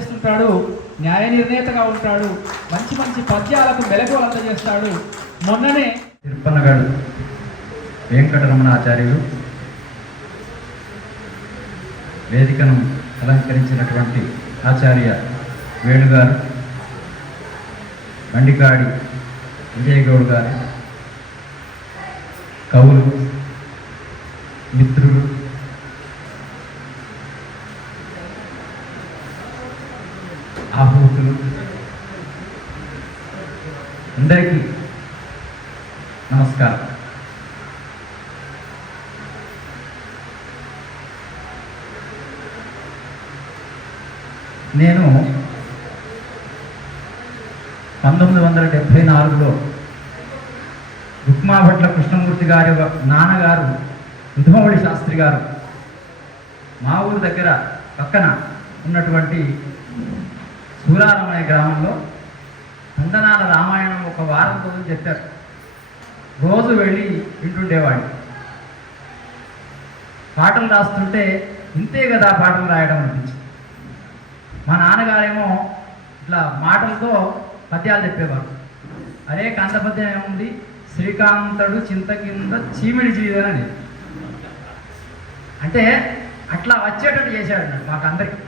చేస్తుంటాడు, న్యాయ నిర్ణేతగా ఉంటాడు, మంచి మంచి పద్యాలకు మెలకువలు అందజేస్తాడు. మొన్ననే తిరుపన్నగాడు వెంకటరమణాచార్యులు వేదికను అలంకరించినటువంటి ఆచార్య వేణుగారు, బండికాడి విజయగౌడ్ గారు, కవులు, మిత్రులు, ఆహూతులు అందరికీ నమస్కారం. నేను 1974లో రుక్మాభట్ల కృష్ణమూర్తి గారి నాన్నగారు ఉద్భవళి శాస్త్రి గారు మా ఊరు దగ్గర పక్కన ఉన్నటువంటి సూరారమయ్య గ్రామంలో వందనాల రామాయణం ఒక వారం రోజులు చెప్పారు. రోజు వెళ్ళి వింటుండేవాడిని. పాటలు రాస్తుంటే ఇంతే కదా పాటలు రాయడం అనిపించింది. మా నాన్నగారేమో ఇట్లా మాటలతో పద్యాలు చెప్పేవారు. అరే కంద పద్యం ఏముంది, శ్రీకాంతుడు చింత కింద చీమిడి జీవనని, అంటే అట్లా వచ్చేటట్టు చేశాడు మాకందరికి.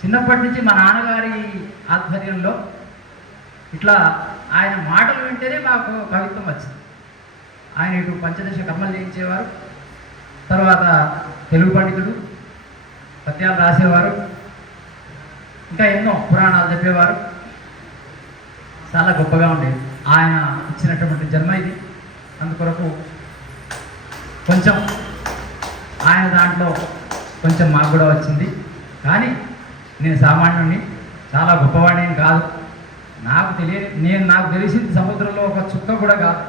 చిన్నప్పటి నుంచి మా నాన్నగారి ఆధ్వర్యంలో ఇట్లా ఆయన మాటలు వింటేనే మాకు కవిత్వం వచ్చింది. ఆయన ఇటు పంచదశ కర్మలు చేయించేవారు, తర్వాత తెలుగు పండితుడు, పద్యాలు రాసేవారు, ఇంకా ఎన్నో పురాణాలు చెప్పేవారు. చాలా గొప్పగా ఉండేది. ఆయన ఇచ్చినటువంటి జన్మ ఇది. అందుకొరకు కొంచెం ఆయన దాంట్లో కొంచెం మాకు కూడా వచ్చింది. కానీ నేను సామాన్యుడిని, చాలా గొప్పవాడిని కాదు. నాకు తెలిసింది సముద్రంలో ఒక చుక్క కూడా కాదు,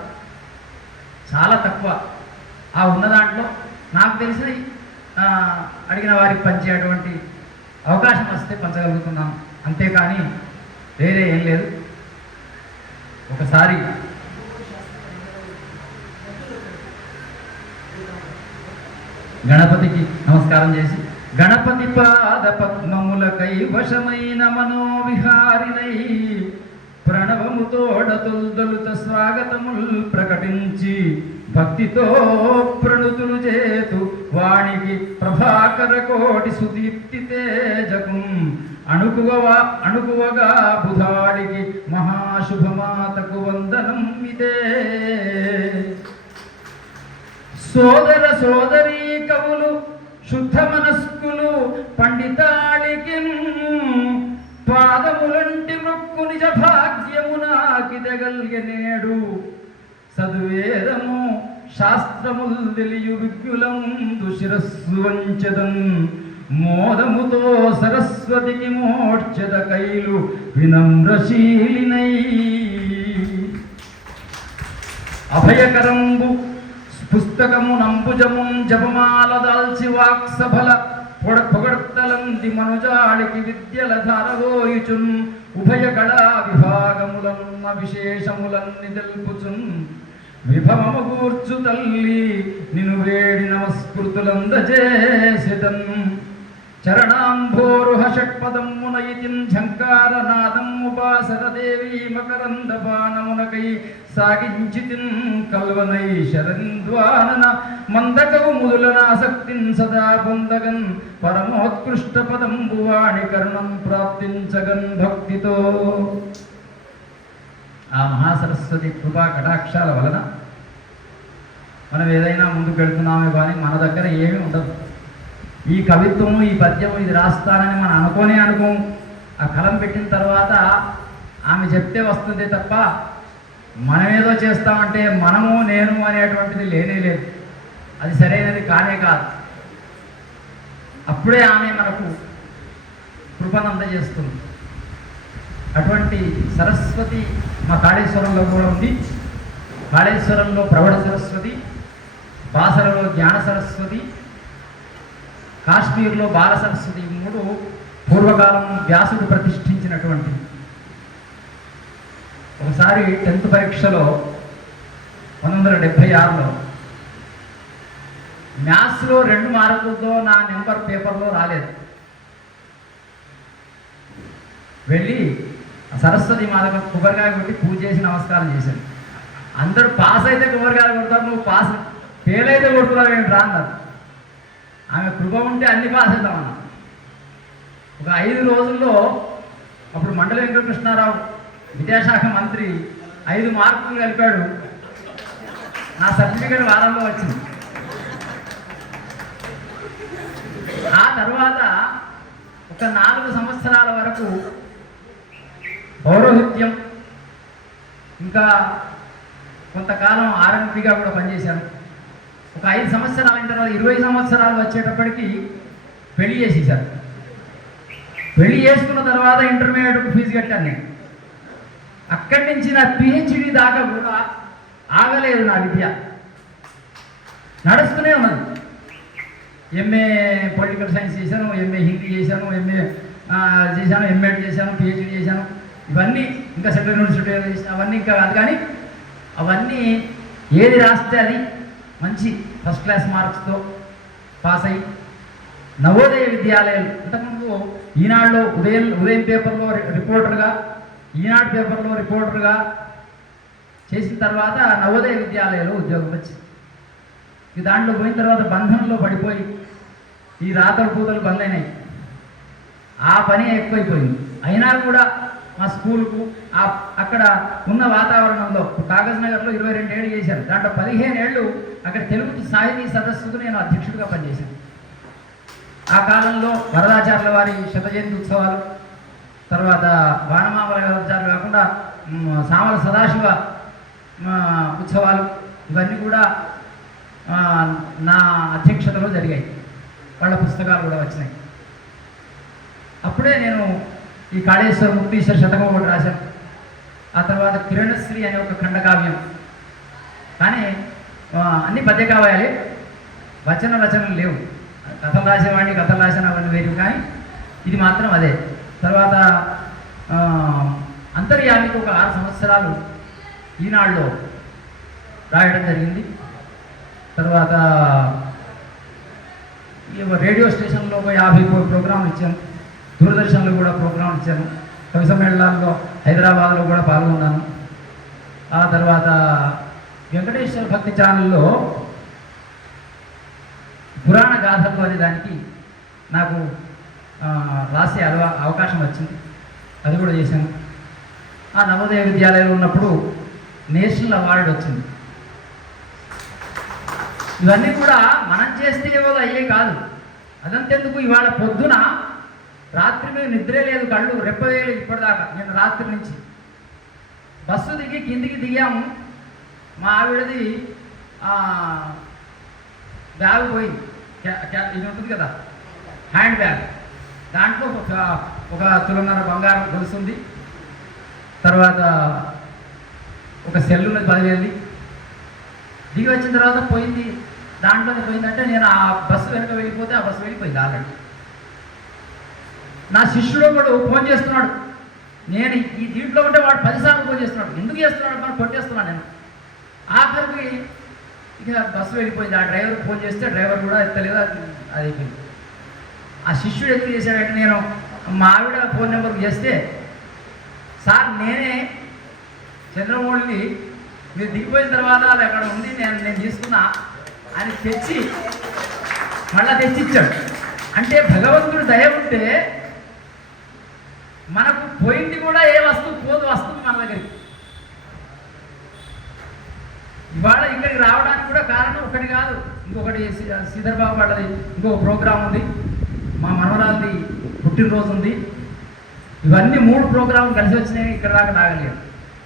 చాలా తక్కువ. ఆ ఉన్న దాంట్లో నాకు తెలిసిన అడిగిన వారికి పంచేటువంటి అవకాశం వస్తే పంచగలుగుతున్నాను, అంతేకాని వేరే ఏం లేదు. ఒకసారి గణపతికి నమస్కారం చేసి, గణపతి పాద పద్మముల కైవశమైన మనోవిహారినై ప్రణవముతోడతుల్దలుత స్వాగతముల్ ప్రకటించి భక్తితో ప్రణుతులు చేతు వాణికి ప్రభాకర కోటి సుదీప్తి తేజకం అణుకువగా బుధాడికి మహాశుభమాతకు వందనం ఇదే. సోదర సోదరీ కవులు శుద్ధ మనస్కులు పండితాళికి పాదములంటి మృక్కు నిజ భాగ్యము నాకిదగల్గె నేడు. సదువేదము శాస్త్రముల్ తెలియు విజ్ఞులందు శిరస్సు వంచదన్ మోదముతో సరస్వతికి మోర్చద కైలు వినమ్రశీలినై. అభయకరంబు పుస్తకము నంబుజము జపమాల దాల్చి వాక్సభల పొగడ్తలంది మనుజాడికి విద్యల ధారవోయుచున్ ఉభయ కళా విభాగములన్న విశేషములన్ని తెలుపుచున్ విభవము కూర్చు తల్లి నిను వేడి నమస్కృతులందజేసితన్. చరణాంభోరుహ షట్పదమ్మునయితిన్ ఝంకారనాదమ్ము బాసరదేవి మకరంద బాణమునకై సాగించితిన్ కల్వనై శరంద్వానన మందకవు ముదులనాసక్తిన్ సదా పొందగన్ పరమోత్కృష్ట పదంబు వాణి కరుణం ప్రాప్తించగన్ భక్తితో. ఆ మహాసరస్వతి కృపా కటాక్షాల వలన మనం ఏదైనా ముందుకు వెళ్తున్నామే కానీ మన దగ్గర ఏమీ ఉండదు. ఈ కవిత్వము, ఈ పద్యము ఇది రాస్తానని మనం అనుకోము. ఆ కలం పెట్టిన తర్వాత ఆమె చెప్తే వస్తుంది తప్ప మనమేదో చేస్తామంటే మనము నేను అనేటువంటిది లేనే లేదు. అది సరైనది కానే కాదు. అప్పుడే ఆమె మనకు కృపను అందజేస్తుంది. అటువంటి సరస్వతి మా కాళేశ్వరంలో కూడా ఉంది. కాళేశ్వరంలో ప్రవఢ సరస్వతి, బాసరలో జ్ఞాన సరస్వతి, కాశ్మీర్లో బాల సరస్వతి, మూడు పూర్వకాలం వ్యాసుడు ప్రతిష్ఠించినటువంటి. ఒకసారి 10th పరీక్షలో 1976లో మ్యాథ్స్లో 2 మార్కులతో నా నెంబర్ పేపర్లో రాలేదు. వెళ్ళి సరస్వతి మాతకు కొబ్బరికాయ కొట్టి పూజ చేసి నమస్కారం చేశాను. అందరూ పాస్ అయితే కొబ్బరికాయలు కొడతారు, నువ్వు పాస్ ఫెయిల్ అయితే కొడుతున్నావు ఏంటి రా అన్నారు. ఆమె కృప ఉంటే అన్ని పాస్ అవుతామన్నా. ఒక 5 రోజుల్లో అప్పుడు మండలి వెంకటకృష్ణారావు విద్యాశాఖ మంత్రి 5 మార్కులు కలిపాడు. నా సర్టిఫికేట్ వారంలో వచ్చింది. ఆ తర్వాత ఒక 4 సంవత్సరాల వరకు పౌరోహిత్యం, ఇంకా కొంతకాలం ఆర్ఎంపీగా కూడా పనిచేశాను. ఒక 5 సంవత్సరాలు అయిన తర్వాత 20 సంవత్సరాలు వచ్చేటప్పటికి పెళ్లి చేసేసారు. పెళ్లి చేసుకున్న తర్వాత ఇంటర్మీడియట్ ఫీజు కట్టాను నేను. అక్కడి నుంచి నా పిహెచ్డి దాకా కూడా ఆగలేదు నా విద్య, నడుస్తూనే ఉన్నది. ఎంఏ పొలిటికల్ సైన్స్ చేశాను, ఎంఏ హిందీ చేశాను, ఎంఏ చేశాను, ఎంఎడ్ చేశాను, పిహెచ్డి చేశాను. ఇవన్నీ ఇంకా సెంట్రల్ యూనివర్సిటీ చేసిన అవన్నీ ఇంకా కాదు, కానీ అవన్నీ ఏది రాస్తే అది మంచి ఫస్ట్ క్లాస్ మార్క్స్తో పాస్ అయ్యి నవోదయ విద్యాలయాలు, ఇంతకుముందు ఈనాడులో ఉదయం పేపర్లో రిపోర్టర్గా, ఈనాడు పేపర్లో రిపోర్టర్గా చేసిన తర్వాత నవోదయ విద్యాలయాలు ఉద్యోగం వచ్చింది. ఈ దాంట్లో పోయిన తర్వాత బంధంలో పడిపోయి ఈ రాతలు పూతలు బంద్ అయినాయి. ఆ పని ఎక్కువైపోయింది. అయినా కూడా మా స్కూల్కు అక్కడ ఉన్న వాతావరణంలో కాగజ్ నగర్లో 22 ఏళ్ళు చేశాను. దాంట్లో 15 ఏళ్ళు అక్కడ తెలుగు సాహితీ సదస్సుకు నేను అధ్యక్షుడిగా పనిచేశాను. ఆ కాలంలో వరదాచార్యుల వారి శతజయంతి ఉత్సవాలు, తర్వాత వానమామల వరదాచార్యులు కాకుండా సామల సదాశివ ఉత్సవాలు, ఇవన్నీ కూడా నా అధ్యక్షతలో జరిగాయి. వాళ్ళ పుస్తకాలు కూడా వచ్చినాయి. అప్పుడే నేను ఈ కాళేశ్వర ముక్తీశ్వర శతకం ఒకటి రాశాను. ఆ తర్వాత కిరణశ్రీ అనే ఒక ఖండకావ్యం, కానీ అన్ని పద్యకావ్యాలే, రచనలు లేవు. కథలు రాసేవాడిని, కథలు రాసిన అవన్నీ వేరు, కానీ ఇది మాత్రం అదే. తర్వాత అంతర్యామికి ఒక 6 సంవత్సరాలు ఈనాడులో రాయడం జరిగింది. తర్వాత రేడియో స్టేషన్లో ఒక 50 ప్రోగ్రాంలు ఇచ్చాను. దూరదర్శన్లో కూడా ప్రోగ్రాం ఇచ్చాను. కవి సమ్మేళనాల్లో హైదరాబాద్లో కూడా పాల్గొన్నాను. ఆ తర్వాత వెంకటేశ్వర భక్తి ఛానల్లో పురాణ గాథలు అనే దానికి నాకు రాసే అవకాశం వచ్చింది. అది కూడా చేశాను. ఆ నవోదయ విద్యాలయంలో ఉన్నప్పుడు నేషనల్ అవార్డు వచ్చింది. ఇవన్నీ కూడా మనం చేస్తే ఏవో అయ్యే కాదు. అదంతెందుకు, ఇవాళ పొద్దున రాత్రి మీద నిద్రే లేదు, కళ్ళు రెప్పవేయలేదు ఇప్పటిదాకా. నేను రాత్రి నుంచి బస్సు దిగి కిందికి దిగాము. మా ఆవిడది బ్యాగ్ పోయింది, ఇది ఉంటుంది కదా హ్యాండ్ బ్యాగ్, దాంట్లో ఒక తులంన్నర బంగారం గొలుసుంది, తర్వాత ఒక సెల్ ఉన్నది 10,000. దిగి వచ్చిన తర్వాత పోయింది, దాంట్లోనే పోయిందంటే నేను ఆ బస్సు వెనక వెళ్ళిపోతే ఆ బస్సు వెళ్ళిపోయింది ఆల్రెడీ. నా శిష్యుడు ఒకడు ఫోన్ చేస్తున్నాడు. నేను ఈ దీంట్లో ఉంటే వాడు 10 సార్లు ఫోన్ చేస్తున్నాడు. ఎందుకు చేస్తున్నాడు మనం కొట్టేస్తున్నాను నేను. ఆఖరికి ఇక బస్సు వెళ్ళిపోయింది. ఆ డ్రైవర్కి ఫోన్ చేస్తే డ్రైవర్ కూడా ఎత్తలేదు, అది అయిపోయింది. ఆ శిష్యుడు ఎందుకు చేశాడంటే, నేను మా ఆవిడ ఫోన్ నెంబర్కి చేస్తే, సార్ నేనే చంద్రమౌళిని, మీరు దిగిపోయిన తర్వాత అది అక్కడ ఉంది, నేను తీసుకున్నా అని తెచ్చి మళ్ళా తెచ్చిచ్చాడు. అంటే భగవంతుడు దయ ఉంటే మనకు పోయింది కూడా ఏ వస్తువు పోదు, వస్తుంది మన దగ్గరికి. ఇవాళ ఇక్కడికి రావడానికి కూడా కారణం ఒకటి కాదు, ఇంకొకటి శ్రీధర్ బాబు వాళ్ళది ఇంకొక ప్రోగ్రాం ఉంది, మా మనవరాలది పుట్టినరోజు ఉంది. ఇవన్నీ 3 ప్రోగ్రాంలు కలిసి వచ్చినాయి. ఇక్కడ దాకా రాగలేదు.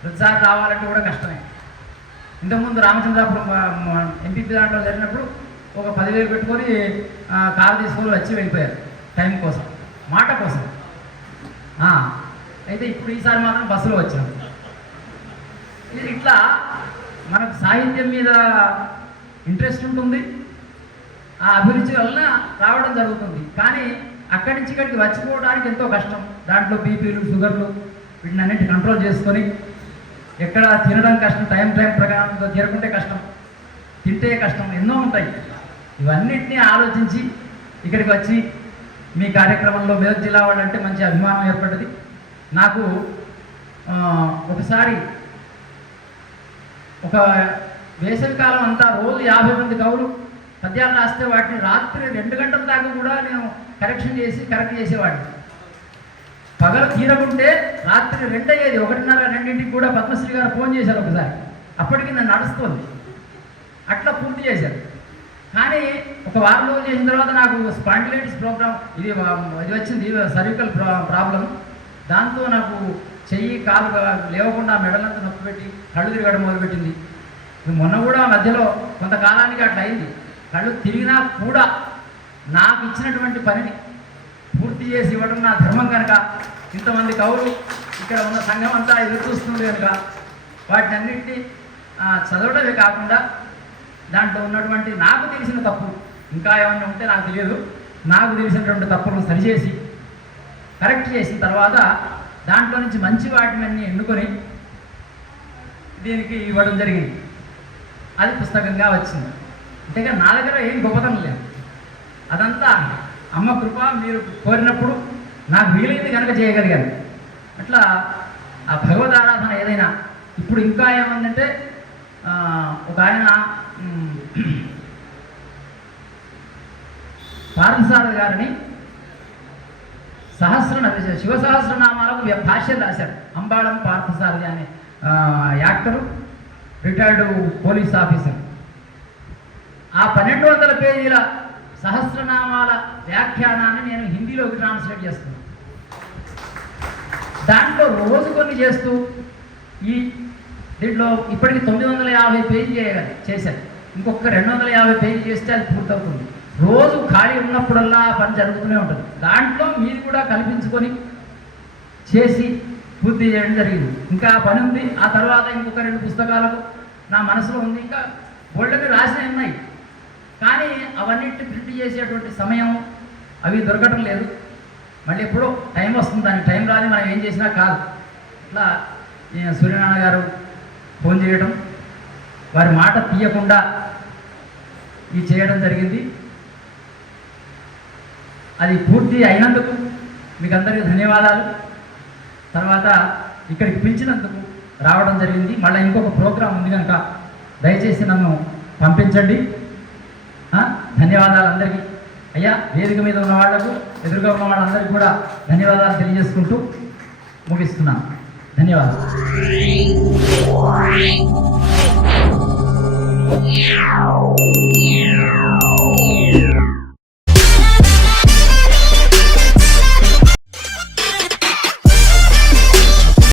ప్రతిసారి రావాలంటే కూడా కష్టమే. ఇంతకుముందు రామచంద్రాపురం ఎంపీపీ దాంట్లో జరిగినప్పుడు ఒక 10,000 పెట్టుకొని కారు తీసుకొని వచ్చి వెళ్ళిపోయారు టైం కోసం, మాట కోసం. అయితే ఇప్పుడు ఈసారి మాత్రం బస్సులో వచ్చాం. ఇది ఇట్లా మనకు సాహిత్యం మీద ఇంట్రెస్ట్ ఉంటుంది, ఆ అభిరుచి వలన రావడం జరుగుతుంది. కానీ అక్కడి నుంచి ఇక్కడికి వచ్చిపోవడానికి ఎంతో కష్టం. దాంట్లో బీపీలు, షుగర్లు, వీటిని అన్నింటి కంట్రోల్ చేసుకొని, ఎక్కడ తినడం కష్టం, టైం ప్రకారంతో తినకుంటే కష్టం, తింటే కష్టం, ఎన్నో ఉంటాయి. ఇవన్నిటినీ ఆలోచించి ఇక్కడికి వచ్చి మీ కార్యక్రమంలో మెదక్ జిల్లా వాళ్ళంటే మంచి అభిమానం ఏర్పడ్డది. నాకు ఒకసారి ఒక వేసవికాలం అంతా రోజు 50 మంది కవులు పద్యాలు రాస్తే వాటిని రాత్రి 2 గంటల దాకా కూడా నేను కరెక్ట్ చేసేవాడిని. పగలు తీరకుంటే రాత్రి 2 అయ్యేది, 1:30-2ంటికి కూడా పద్మశ్రీ గారు ఫోన్ చేశారు ఒకసారి. అప్పటికి నన్ను నడుస్తుంది, అట్లా పూర్తి చేశారు. కానీ ఒక వారం రోజులు చేసిన తర్వాత నాకు స్పాండిలైటిస్ ప్రోగ్రామ్ ఇది వచ్చింది, సర్వికల్ ప్రాబ్లం. దాంతో నాకు చెయ్యి కాలు లేవకుండా మెడలంతా నొప్పి పెట్టి కళ్ళు తిరగడం మొదలుపెట్టింది. మొన్న కూడా మధ్యలో కొంతకాలానికి అట్లా అయింది. కళ్ళు తిరిగినా కూడా నాకు ఇచ్చినటువంటి పనిని పూర్తి చేసి ఇవ్వడం నా ధర్మం కనుక, ఇంతమంది కవులు ఇక్కడ ఉన్న సంఘం అంతా ఎదురు చూస్తుంది కనుక వాటిని అన్నింటినీ చదవడమే కాకుండా దాంట్లో ఉన్నటువంటి నాకు తెలిసిన తప్పులు ఇంకా ఏమన్నా ఉంటే నాకు తెలియదు, నాకు తెలిసినటువంటి తప్పులను సరిచేసి కరెక్ట్ చేసిన తర్వాత దాంట్లో నుంచి మంచి వాటిని అన్నీ ఎన్నుకొని దీనికి ఇవ్వడం జరిగింది. అది పుస్తకంగా వచ్చింది. అంతేగా నా దగ్గర ఏం గొప్పతనం లేదు, అదంతా అమ్మ కృప. మీరు కోరినప్పుడు నాకు వీలైంది కనుక చేయగలిగాను. అట్లా ఆ భగవద్ ఆరాధన ఏదైనా ఇప్పుడు ఇంకా ఏమందంటే ఒక ఆయన పార్థసారథి గారిని శివ సహస్రనామాలకు భాష్యం రాశారు. అంబాళం పార్థసారథి అనే యాక్టరు, రిటైర్డ్ పోలీస్ ఆఫీసర్. ఆ 1200 పేజీల సహస్రనామాల వ్యాఖ్యానాన్ని నేను హిందీలోకి ట్రాన్స్లేట్ చేస్తున్నాను. దాంట్లో రోజు కొన్ని చేస్తూ దీంట్లో ఇప్పటికి 950 పేజీ చేశాను. ఇంకొక 250 పేజీ చేస్తే అది పూర్తవుతుంది. రోజు ఖాళీ ఉన్నప్పుడల్లా ఆ పని జరుగుతూనే ఉంటుంది. దాంట్లో మీరు కూడా కల్పించుకొని చేసి పూర్తి చేయడం జరిగింది. ఇంకా పని ఉంది. ఆ తర్వాత ఇంకొక 2 పుస్తకాలకు నా మనసులో ఉంది. ఇంకా బోల్డ్కి రాసినవి ఉన్నాయి, కానీ అవన్నిటిని ప్రింట్ చేసేటువంటి సమయం అవి దొరకటం లేదు. మళ్ళీ ఎప్పుడో టైం వస్తుంది, దానికి టైం రాని మనం ఏం చేసినా కాదు. ఇట్లా సూర్యనారాయణ గారు ఫోన్ చేయడం, వారి మాట తీయకుండా ఇది చేయడం జరిగింది. అది పూర్తి అయినందుకు మీకు అందరికీ ధన్యవాదాలు. తర్వాత ఇక్కడికి పిలిచినందుకు రావడం జరిగింది. మళ్ళీ ఇంకొక ప్రోగ్రాం ఉంది కనుక దయచేసి నన్ను పంపించండి. ధన్యవాదాలు అందరికీ. అయ్యా, వేదిక మీద ఉన్న వాళ్లకు, ఎదురుగా ఉన్న వాళ్ళందరికీ కూడా ధన్యవాదాలు తెలియజేసుకుంటూ ముగిస్తున్నాను. ధన్యవాదాలు.